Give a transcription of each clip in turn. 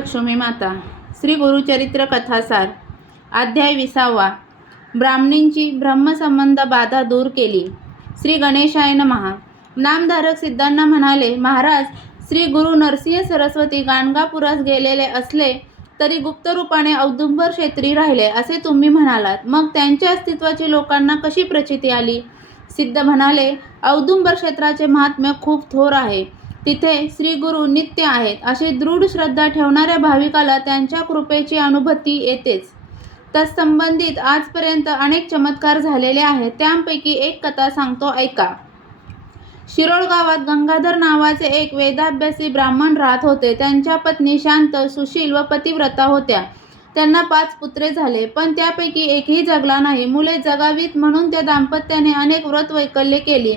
लक्ष्मी माता. श्री गुरुचरित्र कथासार. अध्याय 20. ब्राह्मणींची ब्रह्मसंबंध बाधा दूर केली. श्री गणेशाय नमः. नामधारक सिद्धांना म्हणाले, महाराज, श्री गुरु नरसिंह सरस्वती गाणगापुरास गेलेले असले तरी गुप्त रूपाने औदुंबर क्षेत्री राहिले असे तुम्ही म्हणालात. मग त्यांच्या अस्तित्वाची लोकांना कशी प्रचिती आली? सिद्ध म्हणाले, औदुंबर क्षेत्राचे महात्म्य खूप थोर आहे. तिथे श्री गुरु नित्य आहेत. अशी दृढ श्रद्धा ठेवणाऱ्या भाविकाला त्यांच्या कृपेची अनुभूती येतेच. तत्संबंधित आजपर्यंत अनेक चमत्कार झालेले आहेत. त्यांपैकी एक कथा सांगतो, ऐका. शिरोळ गावात गंगाधर नावाचे एक वेदाभ्यासी ब्राह्मण राहत होते. त्यांच्या पत्नी शांत, सुशील व पतिव्रता होत्या. त्यांना 5 पुत्रे झाले, पण त्यापैकी एकही जगला नाही. मुले जगावीत म्हणून त्या दाम्पत्याने अनेक व्रत वैकल्ये केली,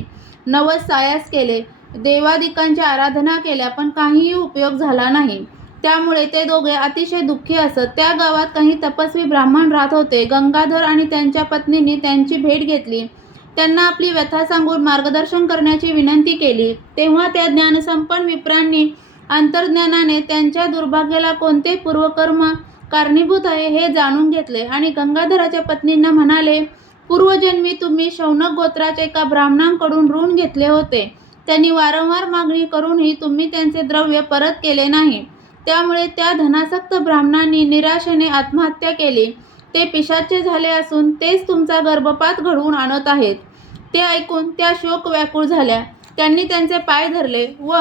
नवस सायास केले, देवादिकांची आराधना केल्या, पण काहीही उपयोग झाला नाही. त्यामुळे ते दोघे अतिशय दुःखी असत. त्या गावात काही तपस्वी ब्राह्मण राहत होते. गंगाधर आणि त्यांच्या पत्नींनी त्यांची भेट घेतली. त्यांना आपली व्यथा सांगून मार्गदर्शन करण्याची विनंती केली. तेव्हा त्या ज्ञानसंपन्न विप्रांनी अंतर्ज्ञानाने त्यांच्या दुर्भाग्याला कोणते पूर्वकर्म कारणीभूत आहे हे जाणून घेतले आणि गंगाधराच्या पत्नींना म्हणाले, पूर्वजन्मी तुम्ही शौनक गोत्राच्या एका ब्राह्मणांकडून ऋण घेतले होते. त्यांनी वारंवार मागणी करूनही तुम्ही त्यांचे द्रव्य परत केले नाही. त्यामुळे त्या धनासक्त ब्राह्मणांनी निराशेने आत्महत्या केली. ते पिशाच्य झाले असून तेच तुमचा गर्भपात घडवून आणत आहेत. ते ऐकून त्या शोक व्याकुळ झाल्या. त्यांनी त्यांचे पाय धरले व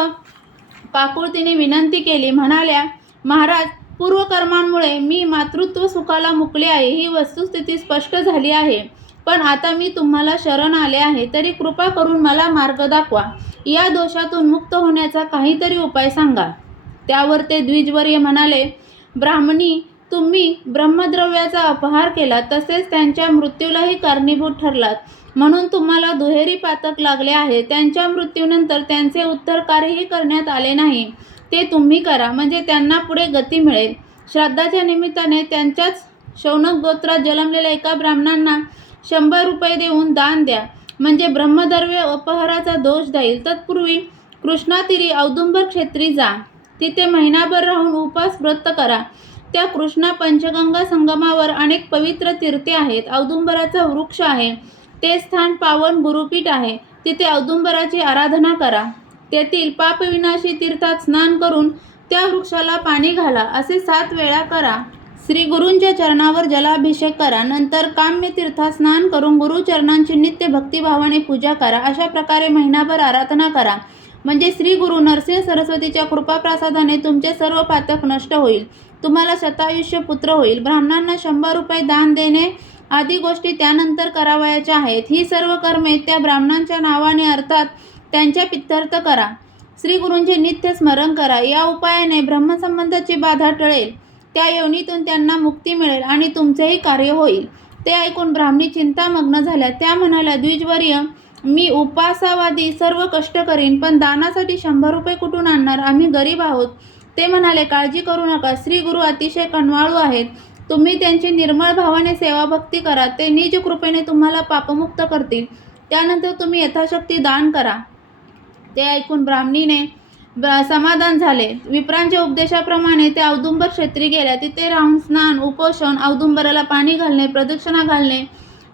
काकुळतीने विनंती केली. म्हणाल्या, महाराज, पूर्वकर्मांमुळे मी मातृत्व सुखाला मुकले आहे. ही वस्तुस्थिती स्पष्ट झाली आहे. पण आता मी तुम्हाला शरण आले आहे, तरी कृपा करून मला मार्ग दाखवा. या दोषातून मुक्त होण्याचा काहीतरी उपाय सांगा. त्यावर ते द्विजवर्य म्हणाले, ब्राह्मणी, तुम्ही ब्रह्मद्रव्याचा अपहार केला, तसेच त्यांच्या मृत्यूलाही कारणीभूत ठरलात. म्हणून तुम्हाला दुहेरी पातक लागले आहे. त्यांच्या मृत्यूनंतर त्यांचे उत्तर कार्यही करण्यात आले नाही. ते तुम्ही करा, म्हणजे त्यांना पुढे गती मिळेल. श्राद्धाच्या निमित्ताने त्यांच्याच शौनक गोत्रात जन्मलेल्या एका ब्राह्मणांना 100 रुपये देऊन दान द्या, म्हणजे ब्रह्मद्रव्य अपहाराचा दोष जाईल. तत्पूर्वी कृष्णातीरी औदुंबर क्षेत्री जा. तिथे महिनाभर राहून उपास व्रत करा. त्या कृष्णा पंचगंगा संगमावर अनेक पवित्र तीर्थे आहेत. औदुंबराचा वृक्ष आहे. ते स्थान पावन गुरुपीठ आहे. तिथे औदुंबराची आराधना करा. तेथील पापविनाशी तीर्थात स्नान करून त्या वृक्षाला पाणी घाला. असे 7 वेळा करा. श्री गुरूंच्या चरणावर जलाभिषेक करा. नंतर काम्य तीर्थात स्नान करून गुरुचरणांची नित्य भक्तिभावाने पूजा करा. अशा प्रकारे महिनाभर आराधना करा, म्हणजे श्री गुरु नरसिंह सरस्वतीच्या कृपाप्रसादाने तुमचे सर्व पातक नष्ट होईल. तुम्हाला शतायुष्य पुत्र होईल. ब्राह्मणांना 100 रुपये दान देणे आदी गोष्टी त्यानंतर करावयाच्या आहेत. ही सर्व कर्मे त्या ब्राह्मणांच्या नावाने, अर्थात त्यांच्या पित्यर्थ करा. श्री गुरूंचे नित्य स्मरण करा. या उपायाने ब्रह्मसंबंधाची बाधा टळेल. त्या योनीतून त्यांना मुक्ती मिळेल आणि तुमचेही कार्य होईल. ते ऐकून ब्राह्मणी चिंतामग्न झाल्या. त्या म्हणाल्या, द्विजवर्य, मी उपासावादी सर्व कष्ट करीन, पण दानासाठी 100 रुपये कुठून आणणार? आम्ही गरीब आहोत. ते म्हणाले, काळजी करू नका. श्री गुरु अतिशय कणवाळू आहेत. तुम्ही त्यांची निर्मळ भावाने सेवाभक्ती करा. ते निज कृपेने तुम्हाला पापमुक्त करतील. त्यानंतर तुम्ही यथाशक्ती दान करा. ते ऐकून ब्राह्मणीने समाधान झाले. विप्रांच्या उपदेशाप्रमाणे त्या औदुंबर क्षेत्री गेल्या. तिथे राहून स्नान, उपोषण, औदुंबराला पाणी घालणे, प्रदक्षिणा घालणे,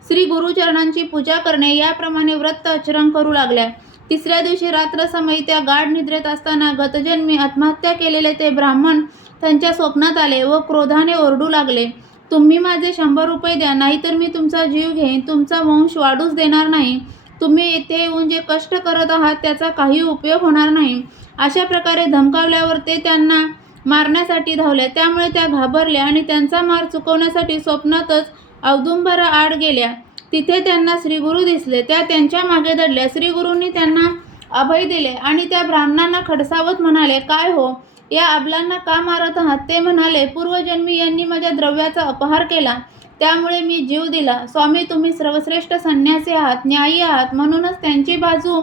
श्री गुरुचरणांची पूजा करणे याप्रमाणे व्रत आचरण करू लागल्या. 3ऱ्या दिवशी रात्रसमयी त्या गाढ निद्रेत असताना गतजन्मी आत्महत्या केलेले ते ब्राह्मण त्यांच्या स्वप्नात आले व क्रोधाने ओरडू लागले, तुम्ही माझे 100 रुपये द्या, नाहीतर मी तुमचा जीव घेईन. तुमचा वंश वाढूच देणार नाही. तुम्ही येथे येऊन जे कष्ट करत आहात त्याचा काही उपयोग होणार नाही. अशा प्रकारे धमकावल्यावर ते त्यांना मारण्यासाठी धावले. त्यामुळे त्या घाबरल्या आणि त्यांचा मार चुकवण्यासाठी स्वप्नातच औदुंबरा आड गेल्या. तिथे त्यांना श्रीगुरु दिसले. त्या त्यांच्या मागे दडल्या. श्रीगुरूंनी त्यांना अभय दिले आणि त्या ब्राह्मणांना खडसावत म्हणाले, काय हो, या अबलांना का मारत आहात? ते म्हणाले, पूर्वजन्मी यांनी माझ्या द्रव्याचा अपहार केला, त्यामुळे मी जीव दिला. स्वामी, तुम्ही सर्वश्रेष्ठ संन्यासी आहात, न्यायी आहात, म्हणूनच त्यांची बाजू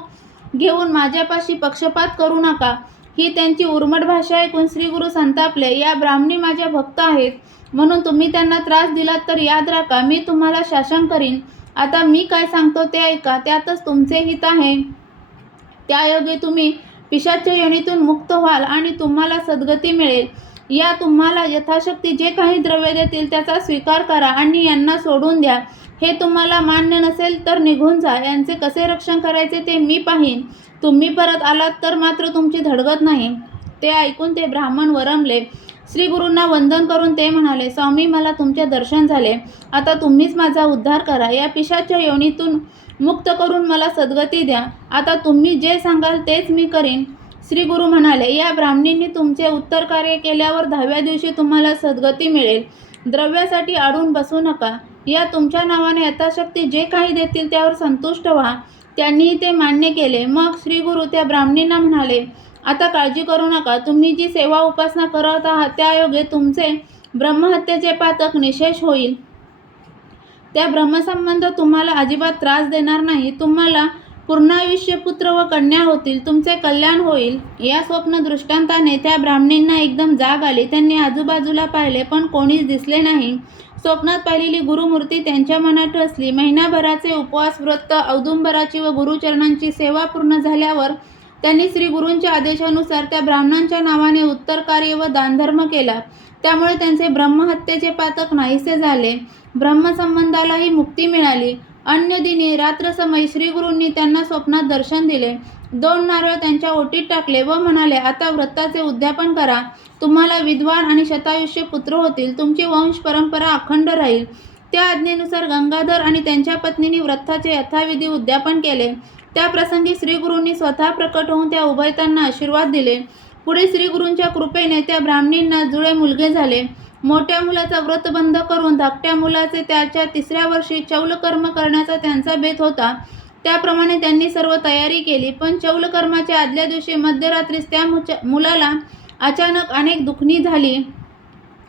घेऊन माझ्यापाशी पक्षपात करू नका. ही त्यांची उर्मट भाषा ऐकून श्रीगुरु संतापले. या ब्राह्मणी माझ्या भक्त आहेत, म्हणून तुम्ही त्यांना त्रास दिलात तर याद राखा, मी तुम्हाला शासन करीन. आता मी काय सांगतो ते ऐका, त्यातच तुमचे हित आहे. त्यायोगे तुम्ही पिशाच्य योनीतून मुक्त व्हाल आणि तुम्हाला सद्गती मिळेल. या तुम्हाला यथाशक्ती जे काही द्रव्य देतील त्याचा स्वीकार करा आणि यांना सोडून द्या. हे तुम्हाला मान्य नसेल तर निघून जा. यांचे कसे रक्षण करायचे ते मी पाहीन. तुम्ही परत आलात तर मात्र तुमची धडगत नाही. ते ऐकून ते ब्राह्मण वरमले. श्री गुरूंना वंदन करून ते म्हणाले, स्वामी, मला तुमचे दर्शन झाले. आता तुम्हीच माझा उद्धार करा. या पिशाच्या योनीतून मुक्त करून मला सद्गती द्या. आता तुम्ही जे सांगाल तेच मी करीन. श्री गुरु म्हणाले, या ब्राह्मणींनी तुमचे उत्तर कार्य केल्यावर 10व्या दिवशी तुम्हाला सद्गती मिळेल. द्रव्यासाठी अडून बसू नका. या तुमच्या नावाने यथाशक्ती जे काही देतील त्यावर संतुष्ट व्हा. त्यांनीही ते मान्य केले. मग श्री गुरु त्या ब्राह्मणींना म्हणाले, आता काळजी करू नका. तुम्ही जी सेवा उपासना करत आहात त्यायोगे तुमचे ब्रह्महत्येचे पातक निशेष होईल. त्या ब्रह्मसंबंध तुम्हाला अजिबात त्रास देणार नाही. तुम्हाला पूर्णायुष्य पुत्र व कन्या होतील. तुमचे कल्याण होईल. या स्वप्न दृष्टांताने त्या ब्राह्मणींना एकदम जाग आली. त्यांनी आजूबाजूला पाहिले पण कोणीच दिसले नाही. स्वप्नात पाहिलेली गुरुमूर्ती त्यांच्या मनात ठसली. महिनाभराचे उपवास, व्रत, औदुंबराची व गुरुचरणांची सेवा पूर्ण झाल्यावर त्यांनी श्री गुरूंच्या आदेशानुसार त्या ब्राह्मणांच्या नावाने उत्तर कार्य व दानधर्म केला. त्यामुळे त्यांचे ब्रह्महत्येचे पातक नाहीसे झाले. ब्रह्मसंबंधालाही मुक्ती मिळाली. अन्य दिनी रात्रसमयी श्री गुरूंनी त्यांना स्वप्नात दर्शन दिले. 2 नारळ त्यांच्या ओटीत टाकले व म्हणाले, आता व्रताचे उद्यापन करा. तुम्हाला विद्वान आणि शतायुष्य पुत्र होतील. तुमची वंश परंपरा अखंड राहील. त्या आज्ञेनुसार गंगाधर आणि त्यांच्या पत्नींनी व्रताचे यथाविधी उद्यापन केले. त्या प्रसंगी श्री गुरूंनी स्वतः प्रकट होऊन त्या उभयतांना आशीर्वाद दिले. पुढे श्री गुरूंच्या कृपेने त्या ब्राह्मणींना जुळे मुलगे झाले. मोठ्या मुलाचा व्रत बंद करून धाकट्या मुलाचे त्याच्या 3ऱ्या वर्षी चौलकर्म करण्याचा त्यांचा बेत होता. त्याप्रमाणे त्यांनी सर्व तयारी केली. पण चौलकर्माच्या आदल्या दिवशी मध्यरात्रीस त्या मुलाला अचानक अनेक दुखणी झाली.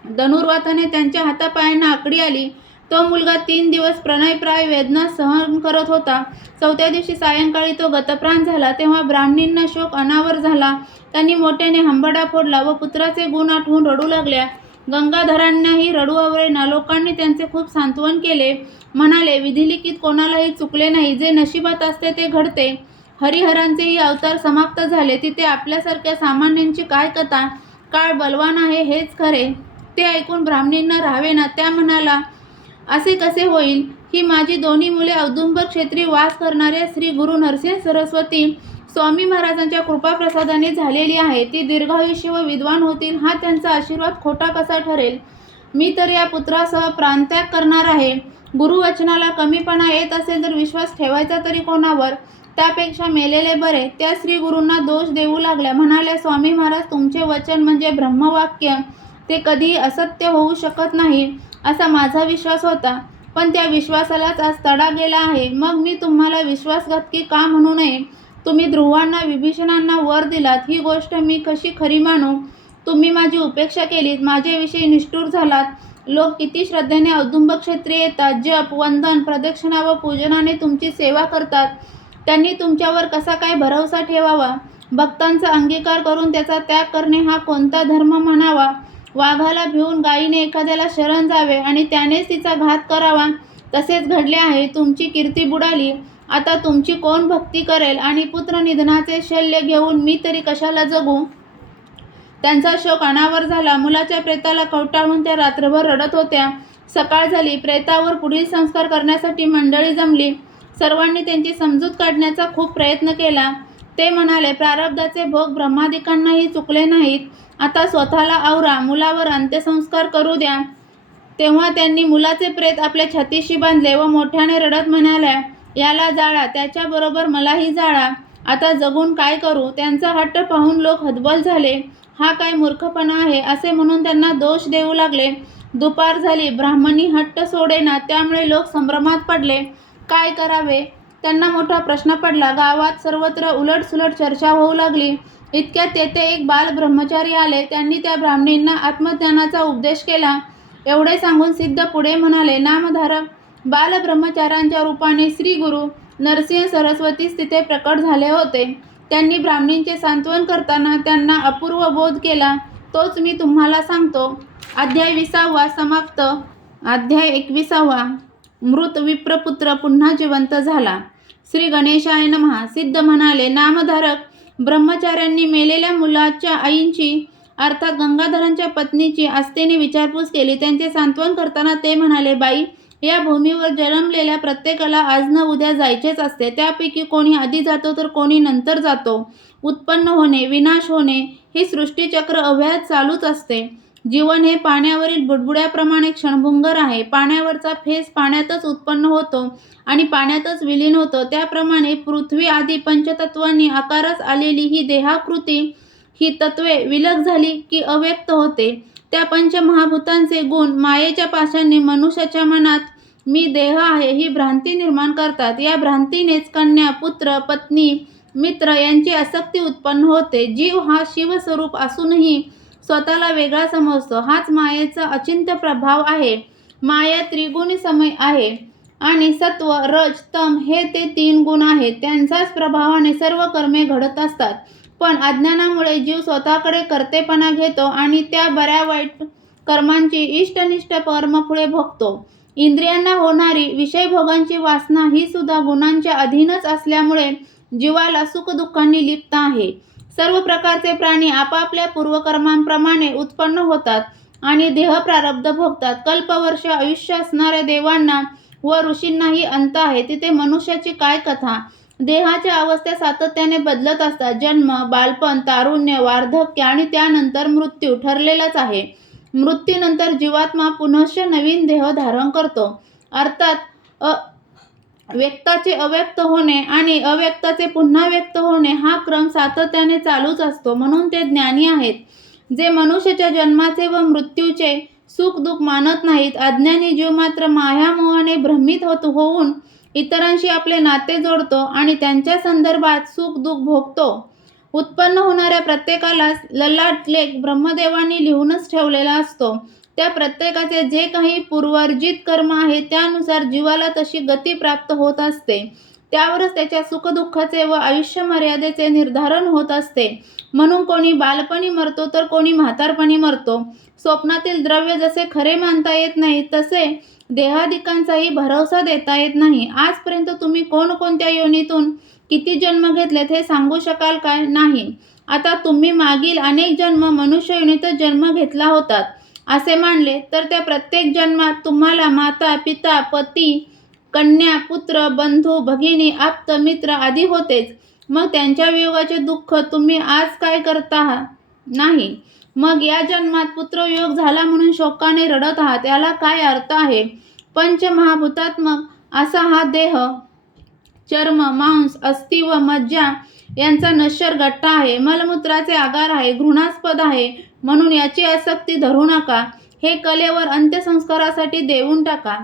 धनुर्वाताने त्यांच्या हातापायांना आकडी आली. तो मुलगा 3 दिवस प्रणयप्राय वेदना सहन करत होता. 4थ्या दिवशी सायंकाळी तो गतप्राण झाला. तेव्हा ब्राह्मणींना शोक अनावर झाला. त्यांनी मोठ्याने हंबडा फोडला व पुत्राचे गुण आठवून रडू लागल्या. गंगाधरांनाही रडू आवरेना. लोकांनी त्यांचे खूप सांत्वन केले. म्हणाले, विधिलिखित कोणालाही चुकले नाही. जे नशिबात असते ते घडते. हरिहरांचेही अवतार समाप्त झाले. तिथे आपल्यासारख्या सामान्यांची काय कथा. काळ बलवान आहे हेच खरे. ते ऐकून ब्राह्मणींना राहावेना. त्या म्हणाला, असे कसे होईल. ही माझी दोन्ही मुले औदुंबर क्षेत्री वास करणाऱ्या श्री गुरु नरसिंह सरस्वती स्वामी महाराजांच्या कृपाप्रसादाने झालेली आहे. ती दीर्घायुष्य व विद्वान होतील. हा त्यांचा आशीर्वाद खोटा कसा ठरेल. मी तर या पुत्रासह प्राणत्याग करणार आहे. गुरुवचनाला कमीपणा येत असेल तर विश्वास ठेवायचा तरी कोणावर. त्यापेक्षा मेलेले बरे. त्या श्री गुरूंना दोष देऊ लागल्या. म्हणाल्या, स्वामी महाराज, तुमचे वचन म्हणजे ब्रह्मवाक्य. ते कधीही असत्य होऊ शकत नाही असा माझा विश्वास होता. पण त्या विश्वासालाच आज तडा गेला आहे. मग मी तुम्हाला विश्वासघातकी का म्हणू नये. तुम्ही ध्रुवांना विभीषणांना वर दिलात. ही गोष्ट मी कशी खरी मानू. तुम्ही माझी उपेक्षा केलीत. माझ्याविषयी निष्ठुर झालात. लोक किती श्रद्धेने औदुंबर क्षेत्री येतात. जप, वंदन, प्रदक्षिणा व पूजनाने तुमची सेवा करतात. त्यांनी तुमच्यावर कसा काय भरवसा ठेवावा. भक्तांचा अंगीकार करून त्याचा त्याग करणे हा कोणता धर्म म्हणावा. वाघाला भिवून गायीने एखाद्याला शरण जावे आणि त्यानेच तिचा घात करावा. तसेच घडले आहे. तुमची कीर्ती बुडाली. आता तुमची कोण भक्ती करेल. आणि पुत्रनिधनाचे शल्य घेऊन मी तरी कशाला जगू. त्यांचा शोक अनावर झाला. मुलाच्या प्रेताला कवटाळून त्या रात्रभर रडत होत्या. सकाळ झाली. प्रेतावर पुढील संस्कार करण्यासाठी मंडळी जमली. सर्वांनी त्यांची समजूत काढण्याचा खूप प्रयत्न केला. ते म्हणाले, प्रारब्धाचे भोग ब्रह्मादिकांनाही चुकले नाहीत. आता स्वतःला आवरा. मुलावर अंत्यसंस्कार करू द्या. तेव्हा त्यांनी मुलाचे प्रेत आपल्या छातीशी बांधले व मोठ्याने रडत म्हणाल्या, याला जाळा. त्याच्याबरोबर मलाही जाळा. आता जगून काय करू. त्यांचा हट्ट पाहून लोक हतबल झाले. हा काय मूर्खपणा आहे असे म्हणून त्यांना दोष देऊ लागले. दुपार झाली. ब्राह्मणी हट्ट सोडेना. त्यामुळे लोक संभ्रमात पडले. काय करावे. त्यांना मोठा प्रश्न पडला. गावात सर्वत्र उलटसुलट चर्चा होऊ लागली. इतक्यात तेथे एक बाल ब्रह्मचारी आले. त्यांनी त्या ब्राह्मणींना आत्मज्ञानाचा उपदेश केला. एवढे सांगून सिद्ध पुढे म्हणाले, नामधारक बालब्रह्मचाऱ्यांच्या रूपाने श्री गुरु नरसिंह सरस्वतीच तिथे प्रकट झाले होते. त्यांनी ब्राह्मणींचे सांत्वन करताना त्यांना अपूर्व बोध केला. तोच मी तुम्हाला सांगतो. अध्याय 20 समाप्त. अध्याय 21. मृत विप्रपुत्र पुन्हा जिवंत झाला. श्री गणेशाय नमः. सिद्ध म्हणाले, नामधारक ब्रह्मचार्यांनी मेलेल्या मुलाच्या आईंची अर्थात गंगाधरांच्या पत्नीची आस्थेने विचारपूस केली. त्यांचे सांत्वन करताना ते म्हणाले, बाई, या भूमीवर जन्मलेल्या प्रत्येकाला आज न उद्या जायचेच असते. त्यापैकी कोणी आधी जातो तर कोणी नंतर जातो. उत्पन्न होणे, विनाश होणे हे सृष्टीचक्र अव्याहत चालूच असते. जीवन हे पाण्यावरील बुडबुड्याप्रमाणे क्षणभंगुर आहे. पाण्यावरचा फेस पाण्यातच उत्पन्न होतो आणि पाण्यातच विलीन होतो. त्याप्रमाणे पृथ्वी आदी पंचतत्वांनी आकारास आलेली ही देहाकृती, ही तत्वे विलग झाली की अव्यक्त होते. त्या पंचमहाभूतांचे गुण मायेच्या पाशाने मनुष्याच्या मनात मी देह आहे ही भ्रांती निर्माण करतात. या भ्रांतीनेच कन्या, पुत्र, पत्नी, मित्र यांची आसक्ती उत्पन्न होते. जीव हा शिवस्वरूप असूनही स्वतःला वेगळा समजतो. हाच मायेचा अचिंत्य प्रभाव आहे. माया त्रिगुणी समय आहे आणि सत्व, रज, तम हे ते 3 गुण आहेत. त्यांच्याच प्रभावाने सर्व कर्मे घडत असतात. पण अज्ञानामुळे जीव स्वतःकडे कर्तेपणा घेतो आणि त्या बऱ्या वाईट कर्मांची इष्टनिष्ट कर्मफळे भोगतो. इंद्रियांना होणारी विषयभोगांची वासना ही सुद्धा गुणांच्या अधीनच असल्यामुळे जीवाला सुखदुःखांनी लिप्त आहे. सर्व प्रकारचे प्राणी आपापल्या पूर्वकर्मांप्रमाणे उत्पन्न होतात आणि देह प्रारब्ध भोगतात. कल्पवर्ष आयुष्य असणाऱ्या देवांना व ऋषींनाही अंत आहे. तिथे मनुष्याची काय कथा. देहाच्या अवस्था सातत्याने बदलत असतात. जन्म, बालपण, तारुण्य, वार्धक्य आणि त्यानंतर मृत्यू ठरलेलाच आहे. मृत्यूनंतर जीवात्मा पुनश्च नवीन देह धारण करतो. अर्थात व्यक्ताचे अव्यक्त होणे आणि अव्यक्ताचे पुन्हा व्यक्त होणे हा क्रम सातत्याने चालूच असतो. म्हणून ते ज्ञानी आहेत. जे मनुष्याच्या जन्माचे व मृत्यूचे सुख दुःख मानत नाहीत. अज्ञानी जीव मात्र मायामोहाने भ्रमित होऊन इतरांशी आपले नाते जोडतो आणि त्यांच्या संदर्भात सुख दुःख भोगतो. उत्पन्न होणाऱ्या प्रत्येकाला ललाटलेख ब्रह्मदेवांनी लिहूनच ठेवलेला असतो. त्या प्रत्येकाचे जे काही पूर्वर्जित कर्म आहे त्यानुसार जीवाला तशी गती प्राप्त होत असते. त्यावरच त्याच्या सुखदुःखाचे व आयुष्य मर्यादेचे निर्धारण होत असते. म्हणून कोणी बालपणी मरतो तर कोणी म्हातारपणी मरतो. स्वप्नातील द्रव्य जसे खरे मानता येत नाही तसे देहादिकांचाही भरवसा देता येत नाही. आजपर्यंत तुम्ही कोणकोणत्या योनीतून किती जन्म घेतलेत हे सांगू शकाल काय? नाही. आता तुम्ही मागील अनेक जन्म मनुष्य योनीतच जन्म घेतला होतात असे मानले तर त्या प्रत्येक जन्मात तुम्हाला माता, पिता, पती, कन्या, पुत्र, बंधू, भगिनी, आप्त, मित्र आदी होतेच. मग त्यांच्या वियोगाचे दुःख तुम्ही आज काय करता? नाही. मग या जन्मात पुत्रवियोग झाला म्हणून शोकाने रडत आहात. याला काय अर्थ आहे? पंचमहाभूतात्मक असा हा देह चर्म, मांस, अस्थि व मज्जा यांचा नश्वर गट्टा आहे. मलमूत्राचे आगार आहे. घृणास्पद आहे. म्हणून याची आसक्ती धरू नका. हे कलेवर अंत्यसंस्कारासाठी देऊन टाका.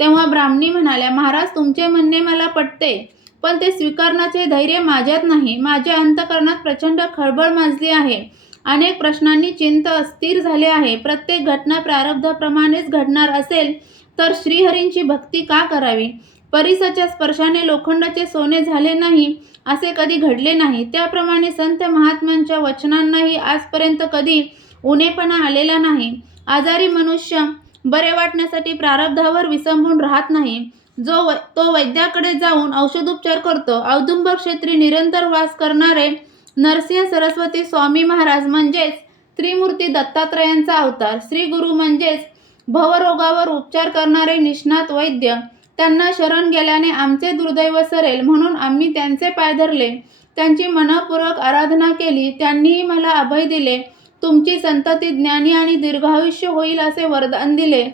तेव्हा ब्राह्मणी म्हणाल्या, महाराज, तुमचे म्हणणे मला पटते, पण ते स्वीकारण्याचे धैर्य माझ्यात नाही. माझ्या अंतःकरणात प्रचंड खळबळ माजली आहे. अनेक प्रश्नांनी चिंत अस्थिर झाले आहे. प्रत्येक घटना प्रारब्धाप्रमाणेच घडणार असेल तर श्रीहरींची भक्ती का करावी? परिसाच्या स्पर्शाने लोखंडाचे सोने झाले नाही असे कधी घडले नाही. त्याप्रमाणे संत महात्म्यांच्या वचनांनाही आजपर्यंत कधी उणेपणा आलेला नाही. आजारी मनुष्य बरे वाटण्यासाठी प्रारब्धावर विसंबून राहत नाही. तो वैद्याकडे जाऊन औषधोपचार करतो. औदुंबर क्षेत्री निरंतर वास करणारे नरसिंह सरस्वती स्वामी महाराज म्हणजेच त्रिमूर्ती दत्तात्रयांचा अवतार. श्री गुरु म्हणजेच भवरोगावर उपचार करणारे निष्णात वैद्य. त्यांना शरण गेल्याने आमचे दुर्दैव सरेल म्हणून आम्ही त्यांचे पाय धरले. त्यांची मनःपूर्वक आराधना केली. त्यांनीही मला अभय दिले. तुमची संतती ज्ञानी आणि दीर्घायुष्य होईल असे वरदान दिले.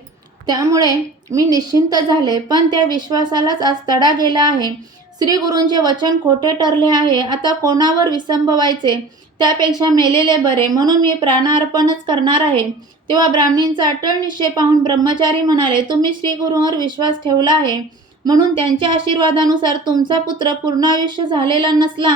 त्यामुळे मी निश्चिंत झाले. पण त्या विश्वासालाच आज तडा गेला आहे. श्री गुरूंचे वचन खोटे ठरले आहे. आता कोणावर विसंबवायचे? त्यापेक्षा मेलेले बरे. म्हणून मी प्राणार्पणच करणार आहे. तेव्हा ब्राह्मणींचा अटळ निश्चय पाहून ब्रह्मचारी म्हणाले, तुम्ही श्री गुरूंवर विश्वास ठेवला आहे म्हणून त्यांच्या आशीर्वादानुसार तुमचा पुत्र पूर्णायुष्य झालेला नसला,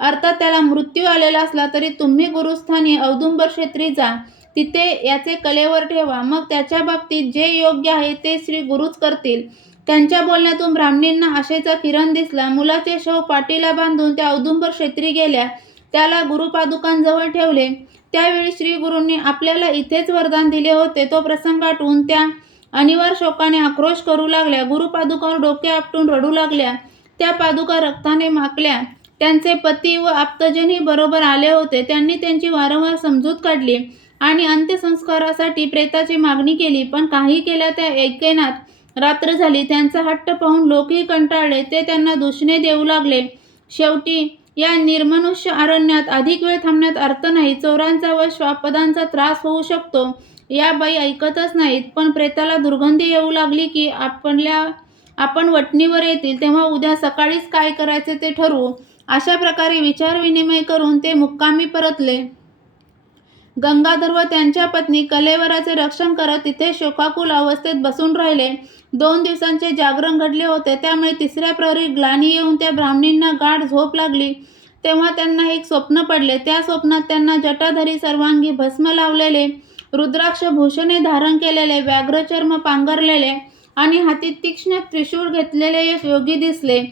अर्थात त्याला मृत्यू आलेला असला तरी तुम्ही गुरुस्थानी औदुंबर क्षेत्री जा. तिथे याचे कलेवर ठेवा. मग त्याच्या बाबतीत जे योग्य आहे ते श्री गुरुच करतील. त्यांच्या बोलण्यातून ब्राह्मणींना आशेचा किरण दिसला. मुलाचे शव पाठीला बांधून त्या औदुंबर क्षेत्री गेल्या. त्याला गुरुपादुकांजवळ ठेवले. त्यावेळी श्री गुरूंनी आपल्याला इथेच वरदान दिले होते तो प्रसंग आठवून त्या अनिवार्य शोकाने आक्रोश करू लागल्या. गुरुपादुकांवर डोके आपटून रडू लागल्या. त्या पादुका रक्ताने माखल्या. त्यांचे पती व आप्तजनही बरोबर आले होते. त्यांनी त्यांची वारंवार समजूत काढली आणि अंत्यसंस्कारासाठी प्रेताची मागणी केली, पण काही केल्या त्या ऐकेनात. रात्र झाली. त्यांचा हट्ट पाहून लोकही कंटाळले. ते त्यांना दूषणे देऊ लागले. शेवटी या निर्मनुष्य अरण्यात अधिक वेळ थांबण्यात अर्थ नाही. चोरांचा व श्वापदांचा त्रास होऊ शकतो. या बाई ऐकतच नाहीत. पण प्रेताला दुर्गंधी येऊ लागली की आपण वटणीवर येतील तेव्हा उद्या सकाळीच काय करायचे ते ठरवू. अशा प्रकारे विचारविनिमय करून ते मुक्कामी परतले. गंगाधर व त्यांच्या पत्नी कलेवराचे रक्षण करत तिथे शोकाकुल अवस्थेत बसून राहिले. 2 दिवसांचे जागरण घडले होते. त्यामुळे तिसऱ्या प्रहरी ग्लानी येऊन त्या ब्राह्मणींना गाढ झोप लागली. तेव्हा त्यांना एक स्वप्न पडले. त्या स्वप्नात त्यांना जटाधारी, सर्वांगी भस्म लावलेले, रुद्राक्ष भूषणे धारण केलेले, व्याघ्रचर्म पांघरलेले आणि हाती तीक्ष्ण त्रिशूळ घेतलेले एक योगी दिसले.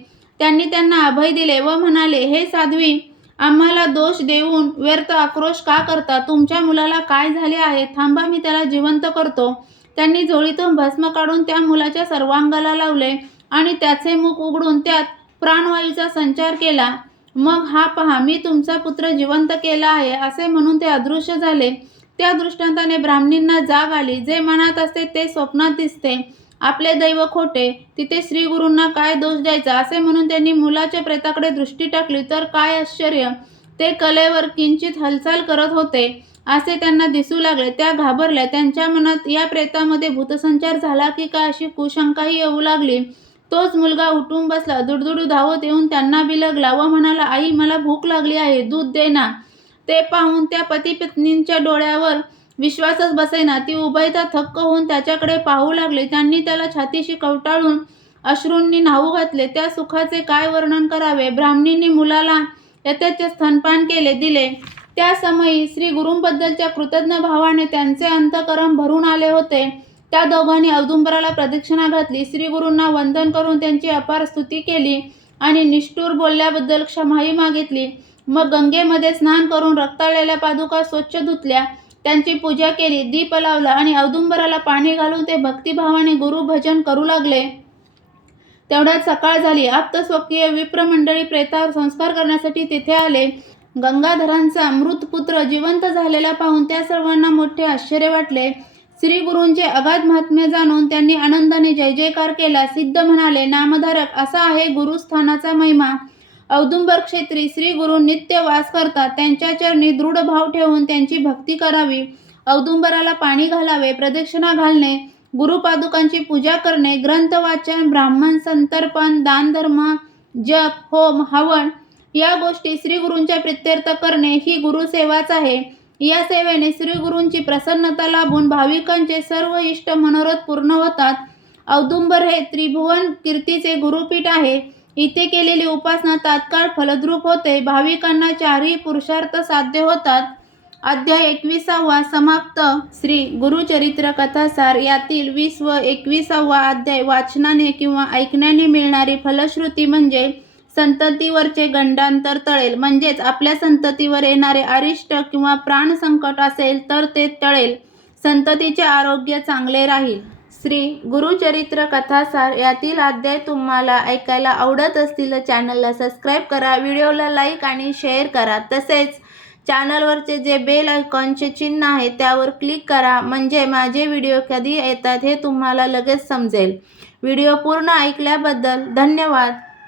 त्यांनी त्यांना अभय दिले व म्हणाले, हे साध्वी, आम्हाला दोष देऊन व्यर्थ आक्रोश का करता? तुमच्या मुलाला काय झाले आहे? थांबा, मी त्याला जिवंत करतो. त्यांनी झोळीतून भस्म काढून त्या मुलाच्या सर्वांगाला लावले आणि त्याचे मुख उघडून त्यात प्राणवायूचा संचार केला. मग हा पहा, मी तुमचा पुत्र जिवंत केला आहे असे म्हणून ते अदृश्य झाले. त्या दृष्टांताने ब्राह्मणींना जाग आली. जे मनात असते ते स्वप्नात दिसते. आपले दैव खोटे, तिथे श्रीगुरूंना काय दोष द्यायचा असे म्हणून त्यांनी मुलाच्या प्रेताकडे दृष्टी टाकली तर काय आश्चर्य, ते कलेवर किंचित हालचाल करत होते असे त्यांना दिसू लागले. त्या घाबरल्या. त्यांच्या मनात या प्रेतामध्ये भूतसंचार झाला की काय अशी कुशंकाही येऊ लागली. तोच मुलगा उठून बसला. दुडदुडू धावत येऊन त्यांना बिलगला व म्हणाला, आई, मला भूक लागली आहे, दूध दे ना. ते पाहून त्या पतीपत्नींच्या डोळ्यावर विश्वासच बसेना. ती उभयता थक्क होऊन त्याच्याकडे पाहू लागले. त्यांनी त्याला छातीशी कवटाळून अश्रूंनी न्हाऊ घातले. त्या सुखाचे काय वर्णन करावे. ब्राह्मणींनी मुलाला यथेच्छ स्तनपान दिले. त्या समयी श्री गुरूंबद्दलच्या कृतज्ञ भावाने त्यांचे अंतःकरण भरून आले होते. त्या दोघांनी औदुंबराला प्रदक्षिणा घातली. श्रीगुरूंना वंदन करून त्यांची अपार स्तुती केली आणि निष्ठुर बोलल्याबद्दल क्षमाही मागितली. मग गंगेमध्ये स्नान करून रक्ताळलेल्या पादुका स्वच्छ धुतल्या, त्यांची पूजा केली, दीप लावला आणि औदुंबराला पाणी घालून ते भक्तिभावाने गुरुभजन करू लागले. तेवढ्यात सकाळ झाली. आप्तस्वकीय विप्रमंडळी प्रेतावर संस्कार करण्यासाठी तिथे आले. गंगाधरांचा मृत पुत्र जिवंत झालेला पाहून त्या सर्वांना मोठे आश्चर्य वाटले. श्रीगुरूंचे अगाध महात्म्य जाणून त्यांनी आनंदाने जय जयकार केला. सिद्ध म्हणाले, नामधारक, असा आहे गुरुस्थानाचा महिमा. औदुंबर क्षेत्री श्रीगुरू नित्य वास करतात. त्यांच्या चरणी दृढ भाव ठेवून त्यांची भक्ती करावी. औदुंबराला पाणी घालावे, प्रदक्षिणा घालणे, गुरुपादुकांची पूजा करणे, ग्रंथ वाचन, ब्राह्मण संतर्पण, दानधर्म, जप, होम, हवन या गोष्टी श्रीगुरूंच्या प्रित्यर्थ करणे ही गुरुसेवाच आहे. या सेवेने श्रीगुरूंची प्रसन्नता लाभून भाविकांचे सर्व इष्ट मनोरथ पूर्ण होतात. औदुंबर हे त्रिभुवन कीर्तीचे गुरुपीठ आहे. इथे केलेली उपासना तात्काळ फलद्रूप होते. भाविकांना चारही पुरुषार्थ साध्य होतात. अध्याय 21 समाप्त. श्री गुरुचरित्र कथासार यातील 20 व 21 अध्याय वाचनाने किंवा ऐकण्याने मिळणारी फलश्रुती म्हणजे संततीवरचे गंडांतर टळेल. म्हणजेच आपल्या संततीवर येणारे अरिष्ट किंवा प्राणसंकट असेल तर ते टळेल. संततीचे आरोग्य चांगले राहील. श्री गुरुचरित्र कथासार यातील अध्याय तुम्हाला ऐकायला आवडत असतील तर चॅनलला सबस्क्राईब करा, व्हिडिओला लाईक आणि शेअर करा. तसेच चॅनलवरचे जे बेल आयकॉनचे चिन्ह आहे त्यावर क्लिक करा, म्हणजे माझे व्हिडिओ कधी येतात हे तुम्हाला लगेच समजेल. व्हिडिओ पूर्ण ऐकल्याबद्दल धन्यवाद.